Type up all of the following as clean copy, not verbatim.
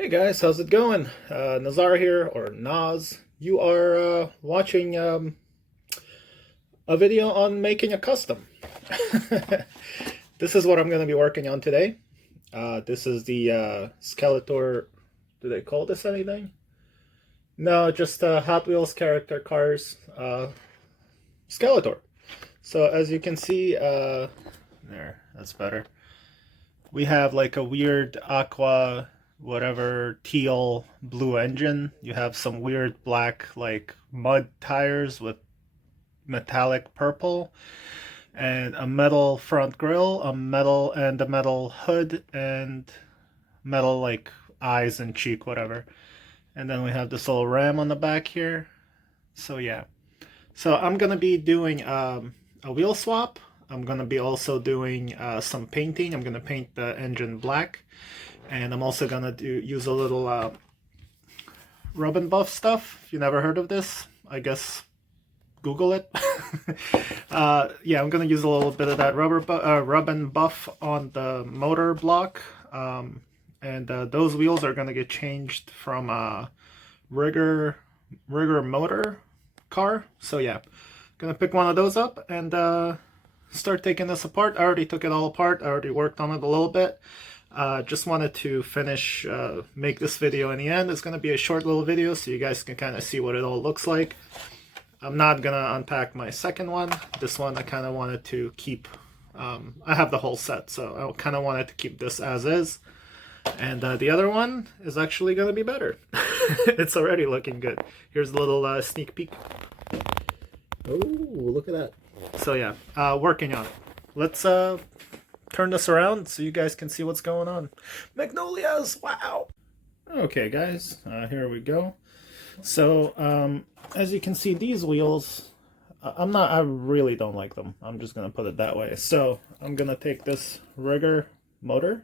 Hey guys, how's it going? Nazar here, or Naz. You are watching a video on making a custom. This is what I'm going to be working on today. This is the Skeletor. Do they call this anything? No, just Hot Wheels character cars. Skeletor. So as you can see, there, that's better. We have like a weird aqua whatever teal blue engine. You have some weird black like mud tires with metallic purple, and a metal front grille, a metal hood, and metal like eyes and cheek, whatever. And then we have this little ram on the back here. So yeah, so I'm gonna be doing a wheel swap. I'm gonna be also doing some painting. I'm gonna paint the engine black, and I'm also gonna use a little rub and buff stuff. If you never heard of this, I guess Google it. Yeah, I'm gonna use a little bit of that rub and buff on the motor block, and those wheels are gonna get changed from a rigger motor car. So yeah, gonna pick one of those up and start taking this apart. I already took it all apart. I already worked on it a little bit. Just wanted to finish, make this video in the end. It's going to be a short little video so you guys can kind of see what it all looks like. I'm not going to unpack my second one. This one I kind of wanted to keep, I have the whole set, so I kind of wanted to keep this as is. And the other one is actually going to be better. It's already looking good. Here's a little sneak peek. Oh, look at that. So yeah, working on it. Let's turn this around so you guys can see what's going on. Magnolias, wow! Okay guys, here we go. So as you can see, these wheels, I really don't like them. I'm just gonna put it that way. So I'm gonna take this rigger motor,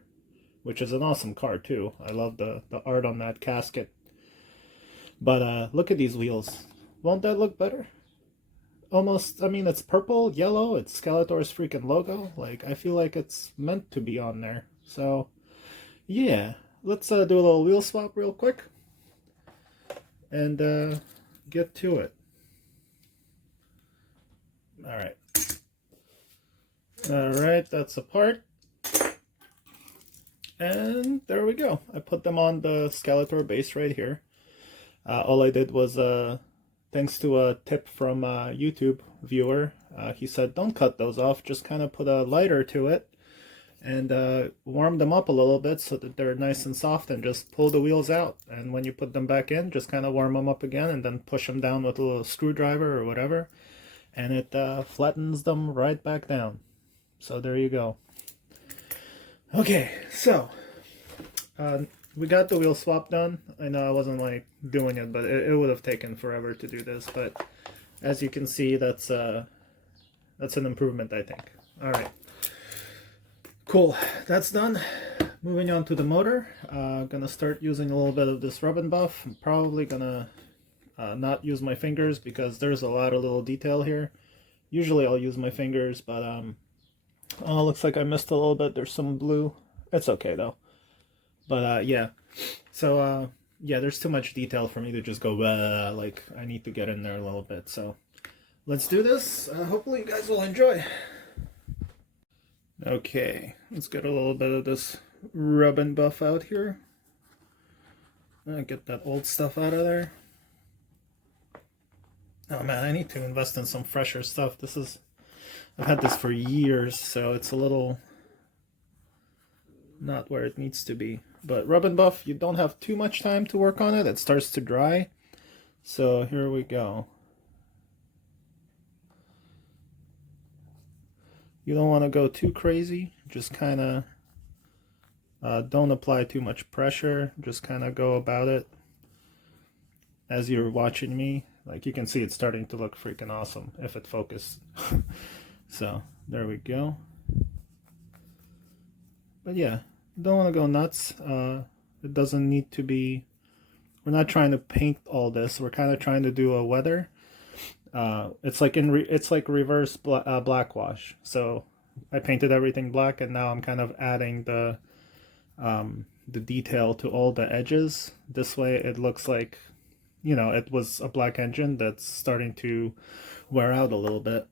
which is an awesome car too. I love the art on that casket. But look at these wheels. Won't that look better? Almost, I mean, it's purple, yellow, it's Skeletor's freaking logo. Like, I feel like it's meant to be on there. So, yeah, let's do a little wheel swap real quick and get to it. Alright, that's apart. And there we go. I put them on the Skeletor base right here. All I did was thanks to a tip from a YouTube viewer, he said don't cut those off, just kind of put a lighter to it and warm them up a little bit so that they're nice and soft, and just pull the wheels out, and when you put them back in, just kind of warm them up again and then push them down with a little screwdriver or whatever, and it flattens them right back down. So there you go. Okay, so we got the wheel swap done. I know I wasn't like doing it, but it would have taken forever to do this. But as you can see, that's an improvement, I think. All right, cool. That's done. Moving on to the motor. Gonna start using a little bit of this rub and buff. I'm probably gonna not use my fingers because there's a lot of little detail here. Usually I'll use my fingers, but oh, looks like I missed a little bit. There's some blue. It's okay though. But yeah, so yeah, there's too much detail for me to just go like I need to get in there a little bit. So let's do this. Hopefully you guys will enjoy. Okay, let's get a little bit of this rub and buff out here. Get that old stuff out of there. Oh man, I need to invest in some fresher stuff. I've had this for years, so it's a little not where it needs to be. But rub and buff, you don't have too much time to work on it. It starts to dry. So here we go. You don't want to go too crazy. Just kind of don't apply too much pressure. Just kind of go about it as you're watching me. Like you can see, it's starting to look freaking awesome if it focused. So there we go. But yeah, don't want to go nuts. It doesn't need to be, we're not trying to paint all this. We're kind of trying to do a weather. It's like it's like reverse black wash. So I painted everything black, and now I'm kind of adding the the detail to all the edges. This way it looks like, you know, it was a black engine that's starting to wear out a little bit.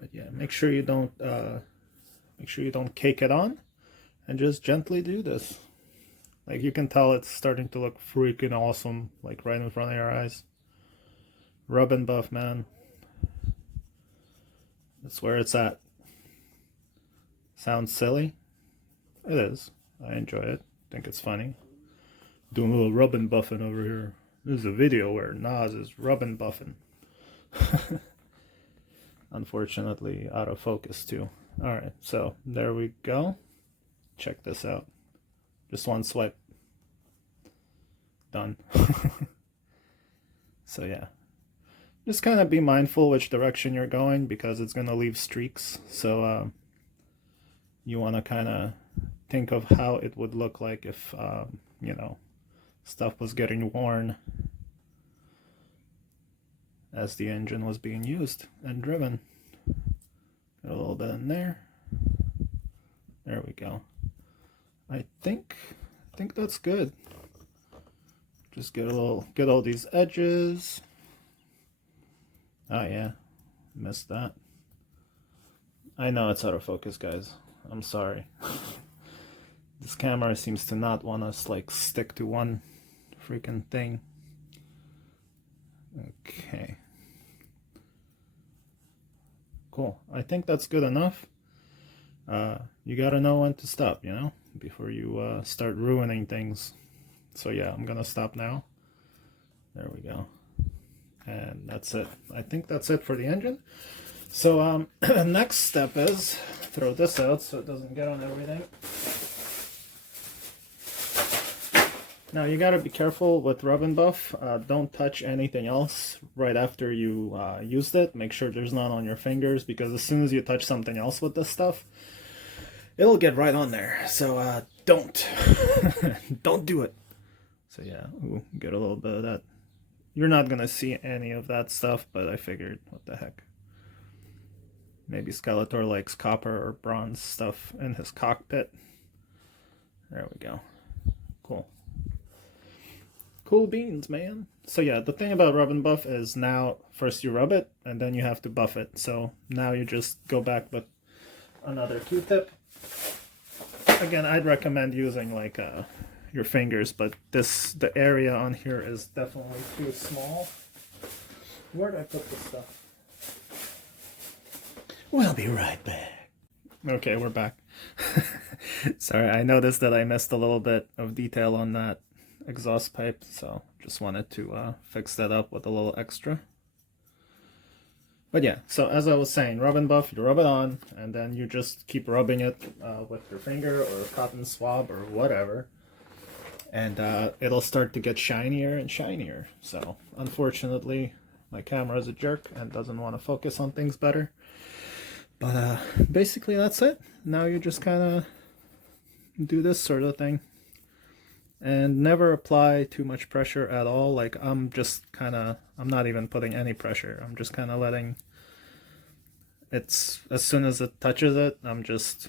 But yeah, make sure you don't cake it on, and just gently do this. Like, you can tell it's starting to look freaking awesome, like right in front of your eyes. Rub and buff, man. That's where it's at. Sounds silly? It is. I enjoy it. Think it's funny. Doing a little rub and buffing over here. This is a video where Nas is rub and buffing. Unfortunately, out of focus too. Alright, so there we go. Check this out. Just one swipe. Done. So yeah. Just kind of be mindful which direction you're going, because it's going to leave streaks. So you want to kind of think of how it would look like if, you know, stuff was getting worn as the engine was being used and driven. Get a little bit in there. There we go. I think that's good. Just get all these edges. Oh yeah, missed that. I know it's out of focus, guys. I'm sorry. This camera seems to not want us like stick to one freaking thing. Okay. Cool. I think that's good enough. You gotta know when to stop, you know, before you start ruining things. So yeah, I'm gonna stop now. There we go. And that's it. I think that's it for the engine. So next step is throw this out so it doesn't get on everything. Now you gotta be careful with rub and buff. Don't touch anything else right after you used it. Make sure there's none on your fingers, because as soon as you touch something else with this stuff, it'll get right on there. So don't don't do it. So yeah, ooh, get a little bit of that. You're not gonna see any of that stuff, but I figured, what the heck. Maybe Skeletor likes copper or bronze stuff in his cockpit. There we go. Cool. Cool beans, man. So yeah, the thing about rub and buff is now first you rub it and then you have to buff it. So now you just go back with another Q-tip. Again, I'd recommend using like your fingers, but the area on here is definitely too small. Where did I put this stuff? We'll be right back. Okay, we're back. Sorry, I noticed that I missed a little bit of detail on that exhaust pipe, so just wanted to fix that up with a little extra. But yeah, so as I was saying, rub and buff, you rub it on, and then you just keep rubbing it with your finger or a cotton swab or whatever, and it'll start to get shinier and shinier. So unfortunately, my camera is a jerk and doesn't want to focus on things better. But basically that's it. Now you just kind of do this sort of thing. And never apply too much pressure at all. Like, I'm not even putting any pressure. I'm just kind of letting as soon as it touches it, I'm just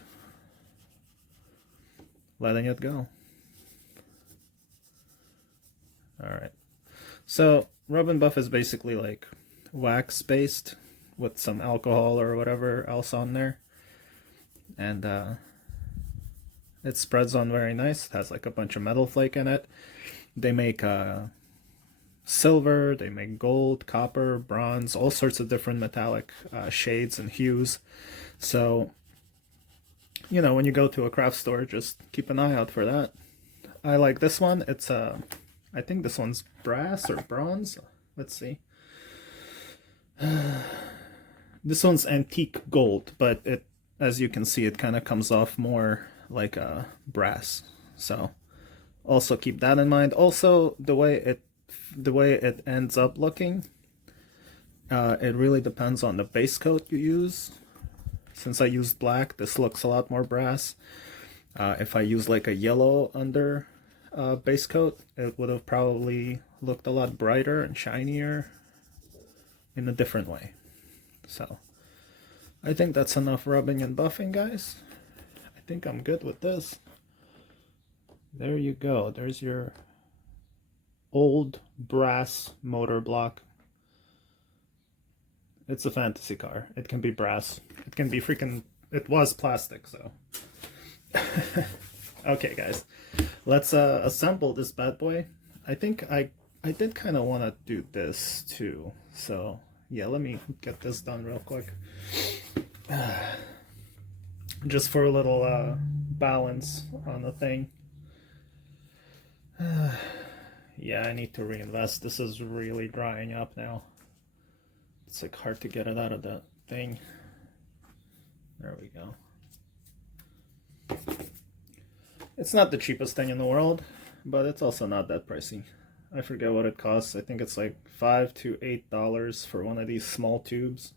letting it go. Alright. So, rub and buff is basically like wax based with some alcohol or whatever else on there. And it spreads on very nice. It has like a bunch of metal flake in it. They make silver, they make gold, copper, bronze, all sorts of different metallic shades and hues. So, you know, when you go to a craft store, just keep an eye out for that. I like this one. It's I think this one's brass or bronze. Let's see. This one's antique gold, but it, as you can see, it kind of comes off more like a brass. So also keep that in mind. Also, the way it ends up looking, it really depends on the base coat you use. Since I used black, this looks a lot more brass. If I use like a yellow under base coat, it would have probably looked a lot brighter and shinier in a different way. So I think that's enough rubbing and buffing, guys. I think I'm good with this. There you go. There's your old brass motor block. It's a fantasy car. It can be brass. It can be freaking... It was plastic, so... Okay, guys. Let's assemble this bad boy. I think I did kind of want to do this, too. So, yeah, let me get this done real quick. Just for a little balance on the thing. Yeah, I need to reinvest. This is really drying up now. It's like hard to get it out of the thing. There we go. It's not the cheapest thing in the world, but it's also not that pricey. I forget what it costs. I think it's like $5 to $8 for one of these small tubes.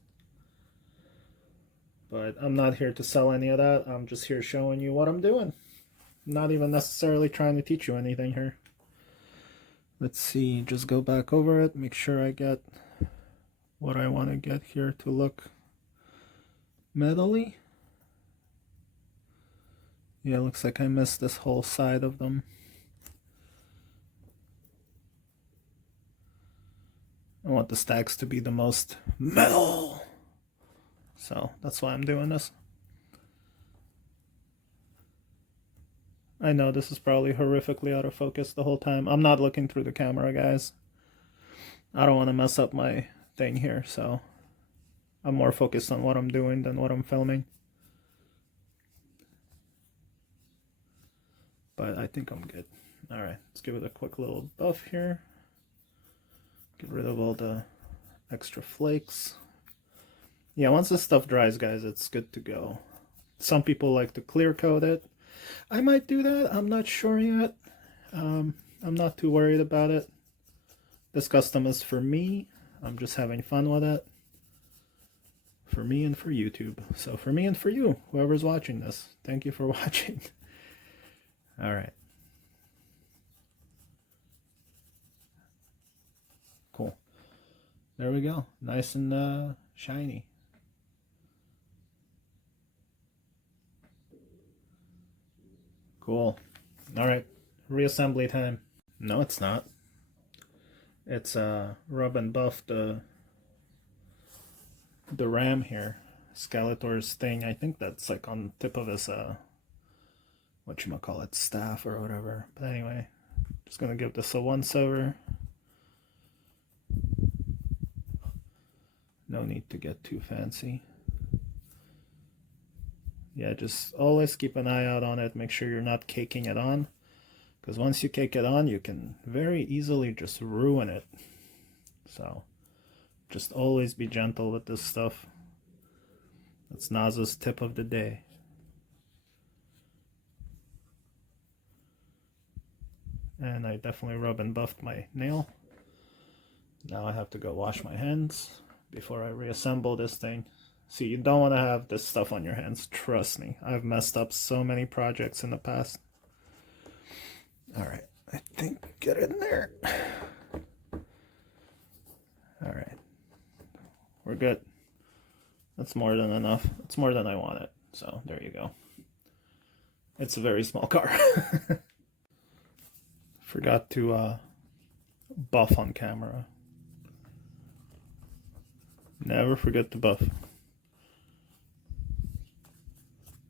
But I'm not here to sell any of that. I'm just here showing you what I'm doing. Not even necessarily trying to teach you anything here. Let's see, just go back over it, make sure I get what I want to get here to look metally. Yeah, looks like I missed this whole side of them. I want the stacks to be the most metal. So that's why I'm doing this. I know this is probably horrifically out of focus the whole time. I'm not looking through the camera, guys. I don't want to mess up my thing here, so I'm more focused on what I'm doing than what I'm filming. But I think I'm good. Alright, let's give it a quick little buff here. Get rid of all the extra flakes. Yeah, once this stuff dries, guys, it's good to go. Some people like to clear coat it. I might do that. I'm not sure yet. I'm not too worried about it. This custom is for me. I'm just having fun with it. For me and for YouTube. So for me and for you, whoever's watching this, thank you for watching. All right. Cool. There we go. Nice and shiny. Cool. All right. Reassembly time. No, it's not. It's rub and buff the ram here. Skeletor's thing. I think that's like on the tip of his whatchamacallit, staff or whatever. But anyway, just gonna give this a once over. No need to get too fancy. Yeah, just always keep an eye out on it. Make sure you're not caking it on, because once you cake it on, you can very easily just ruin it. So just always be gentle with this stuff. That's Naz's tip of the day. And I definitely rub and buffed my nail. Now I have to go wash my hands before I reassemble this thing. See, you don't want to have this stuff on your hands. Trust me. I've messed up so many projects in the past. Alright, I think get in there. Alright. We're good. That's more than enough. It's more than I wanted. So, there you go. It's a very small car. Forgot to buff on camera. Never forget to buff.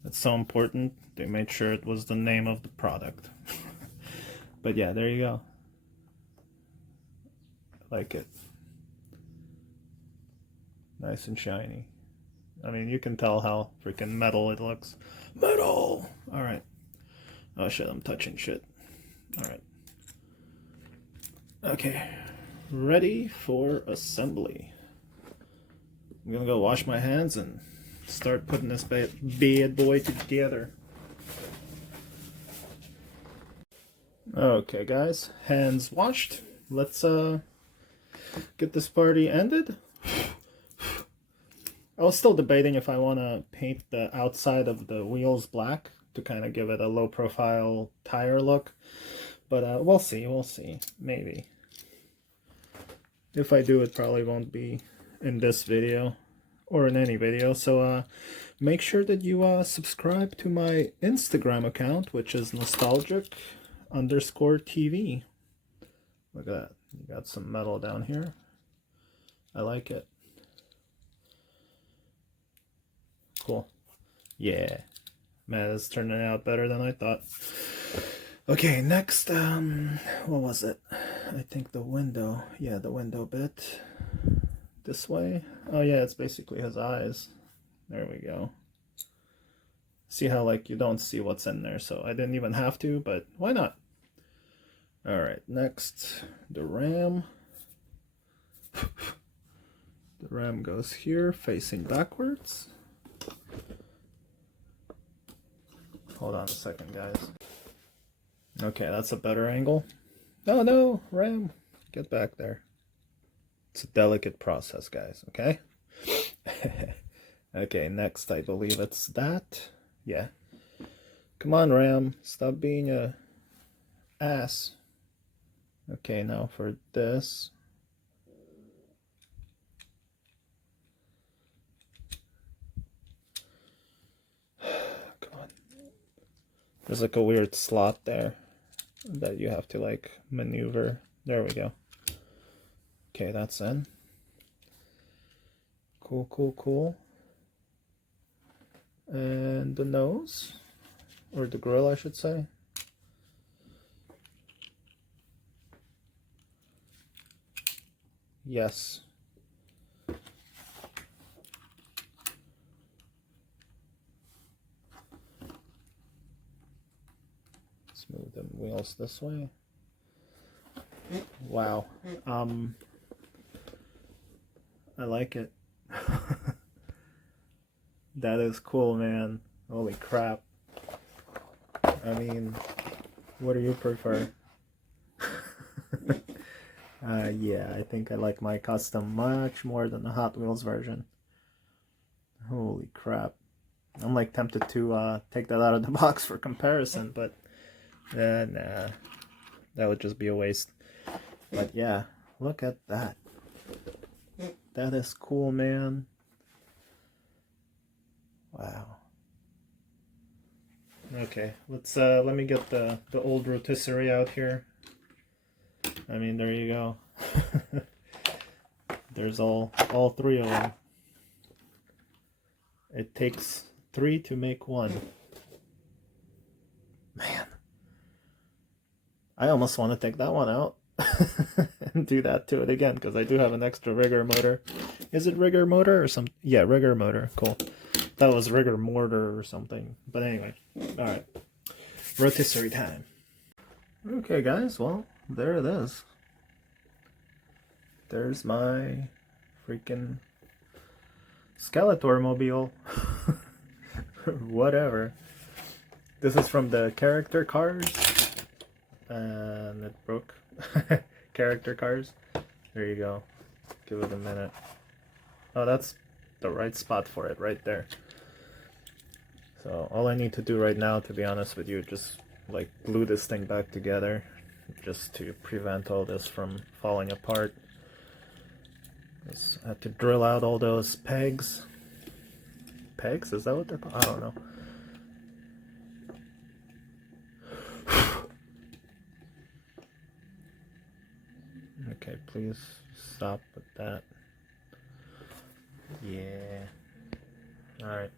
It's so important. They made sure it was the name of the product. But yeah, there you go. Like it. Nice and shiny. I mean, you can tell how freaking metal it looks. Metal! Alright. Oh shit, I'm touching shit. Alright. Okay. Ready for assembly. I'm gonna go wash my hands and start putting this bad boy together. Okay, guys, hands washed. Let's get this party ended. I was still debating if I want to paint the outside of the wheels black to kind of give it a low profile tire look, but we'll see, maybe. If I do, it probably won't be in this video, or in any video. So make sure that you subscribe to my Instagram account, which is nostalgic_TV. Look at that. You got some metal down here. I like it. Cool. Yeah. Man, it's turning out better than I thought. Okay, next, what was it? I think the window. Yeah, the window bit. This way. Oh yeah, it's basically his eyes. There we go. See how, like, you don't see what's in there, so I didn't even have to, but why not? Alright, next, the RAM. The RAM goes here, facing backwards. Hold on a second, guys. Okay, that's a better angle. Oh no, RAM, get back there. It's a delicate process, guys, okay? Okay, next, I believe it's that. Yeah. Come on, RAM, stop being a ass. Okay, now for this. Come on. There's like a weird slot there that you have to like maneuver. There we go. Okay, that's in. Cool, cool, cool. And the nose, or the grill, I should say. Yes. Let's move the wheels this way. Wow. I like it. That is cool, man. Holy crap. I mean, what do you prefer? Yeah, I think I like my custom much more than the Hot Wheels version. Holy crap. I'm like tempted to take that out of the box for comparison, but nah, that would just be a waste. But yeah, look at that. That is cool, man. Wow. Okay, let's let me get the old rotisserie out here. I mean, there you go. There's all three of them. It takes 3 to make 1. Man, I almost want to take that one out and do that to it again, because I do have an extra rigger motor. Is it rigger motor or some? Yeah, rigger motor. Cool. That was rigor mortar or something. But anyway, all right. Rotisserie time. Okay, guys. Well, there it is. There's my freaking Skeletor mobile. Whatever. This is from the character cars. And it broke. Character cars. There you go. Give it a minute. Oh, that's the right spot for it right there. So all I need to do right now, to be honest with you, just like glue this thing back together, just to prevent all this from falling apart. Just have to drill out all those pegs. Pegs? Is that what they're called? I don't know. Okay, please stop with that. Yeah. Alright.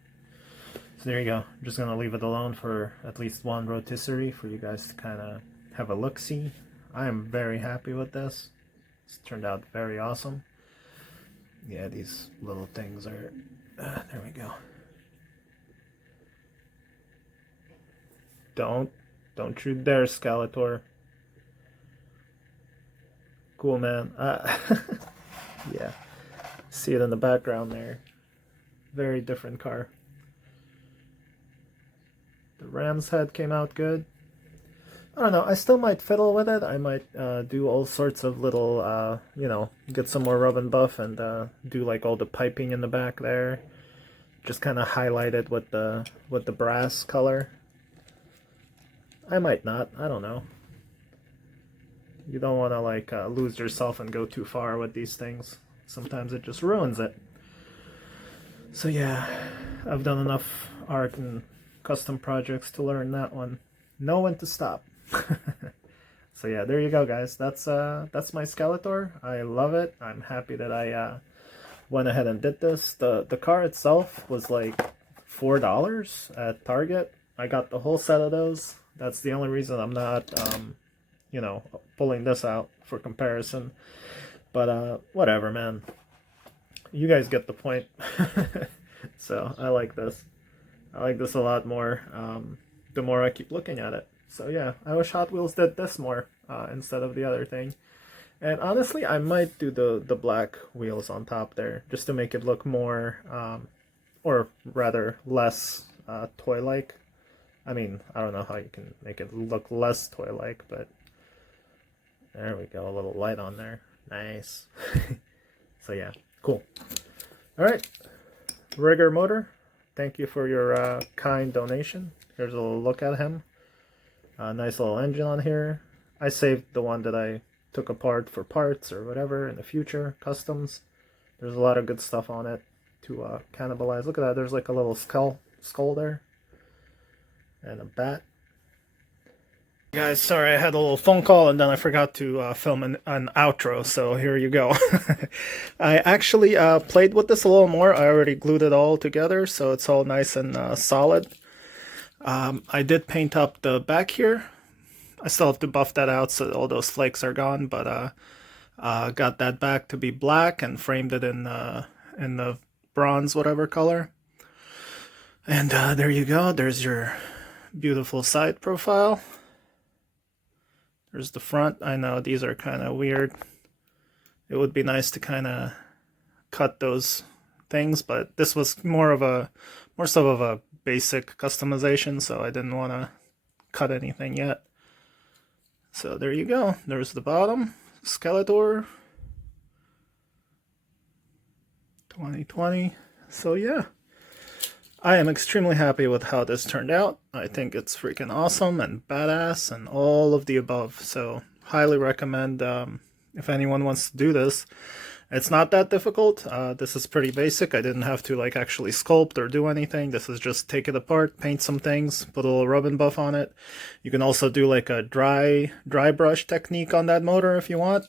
So there you go. I'm just going to leave it alone for at least one rotisserie for you guys to kind of have a look-see. I am very happy with this. It's turned out very awesome. Yeah, these little things are... there we go. Don't you dare, Skeletor. Cool, man. Yeah. See it in the background there. Very different car. The ram's head came out good. I don't know, I still might fiddle with it. I might do all sorts of little, you know, get some more rub and buff and do like all the piping in the back there. Just kind of highlight it with the brass color. I might not, I don't know. You don't want to like lose yourself and go too far with these things. Sometimes it just ruins it. So yeah, I've done enough art and custom projects to learn that one. Know when to stop. So yeah, there you go, guys. That's my Skeletor. I love it. I'm happy that I went ahead and did this. The car itself was like $4 at Target. I got the whole set of those. That's the only reason I'm not you know, pulling this out for comparison. But whatever, man. You guys get the point. So I like this. I like this a lot more the more I keep looking at it. So yeah, I wish Hot Wheels did this more instead of the other thing. And honestly, I might do the black wheels on top there just to make it look more, or rather less toy-like. I mean, I don't know how you can make it look less toy-like, but there we go, a little light on there. Nice. So yeah, cool. All right, Rigger Motor, thank you for your kind donation. Here's a little look at him. Nice little engine on here. I saved the one that I took apart for parts or whatever in the future, customs. There's a lot of good stuff on it to cannibalize. Look at that, there's like a little skull there. And a bat. Guys, sorry, I had a little phone call and then I forgot to film an outro, so here you go. I actually played with this a little more. I already glued it all together, so it's all nice and solid. I did paint up the back here. I still have to buff that out so all those flakes are gone, but got that back to be black and framed it in the bronze whatever color. And there you go. There's your beautiful side profile. There's the front. I know these are kind of weird. It would be nice to kind of cut those things, but this was more so of a basic customization, so I didn't want to cut anything yet. So there you go. There's the bottom. Skeletor 2020. So yeah, I am extremely happy with how this turned out. I think it's freaking awesome and badass and all of the above. So highly recommend if anyone wants to do this. It's not that difficult. This is pretty basic. I didn't have to like actually sculpt or do anything. This is just take it apart, paint some things, put a little rub and buff on it. You can also do like a dry brush technique on that motor if you want.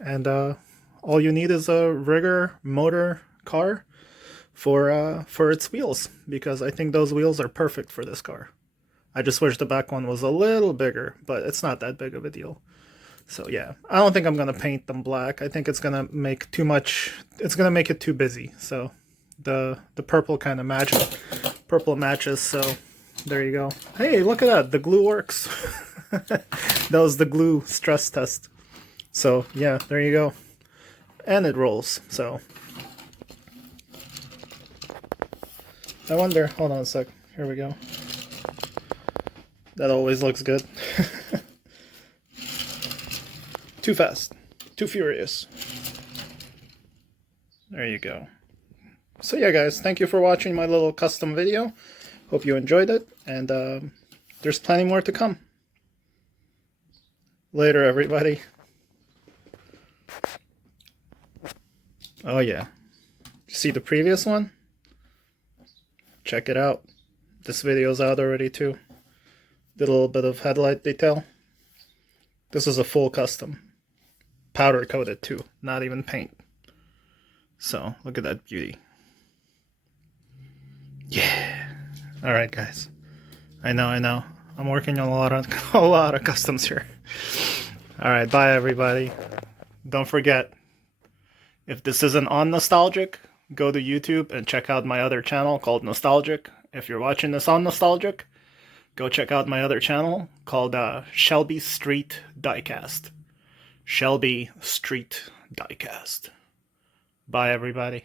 And all you need is a Rigger motor car for its wheels, because I think those wheels are perfect for this car. I just wish the back one was a little bigger, but it's not that big of a deal. So yeah, I don't think I'm gonna paint them black. I think it's gonna make too much. It's gonna make it too busy. So the purple kind of matches. Purple matches. So there you go. Hey, look at that. The glue works. That was the glue stress test. So yeah, there you go. And it rolls. So I wonder. Hold on a sec. Here we go. That always looks good. Too fast. Too furious. There you go. So yeah, guys, thank you for watching my little custom video. Hope you enjoyed it, and there's plenty more to come. Later, everybody. Oh yeah. See the previous one? Check it out. This video's out already too. Did a little bit of headlight detail. This is a full custom. Powder coated too, not even paint. So look at that beauty. Yeah. All right, guys. I know. I'm working on a lot of customs here. All right, bye everybody. Don't forget, if this isn't on Nostalgic, go to YouTube and check out my other channel called Nostalgic. If you're watching this on Nostalgic, go check out my other channel called Shelby Street Diecast. Shelby Street Diecast. Bye, everybody.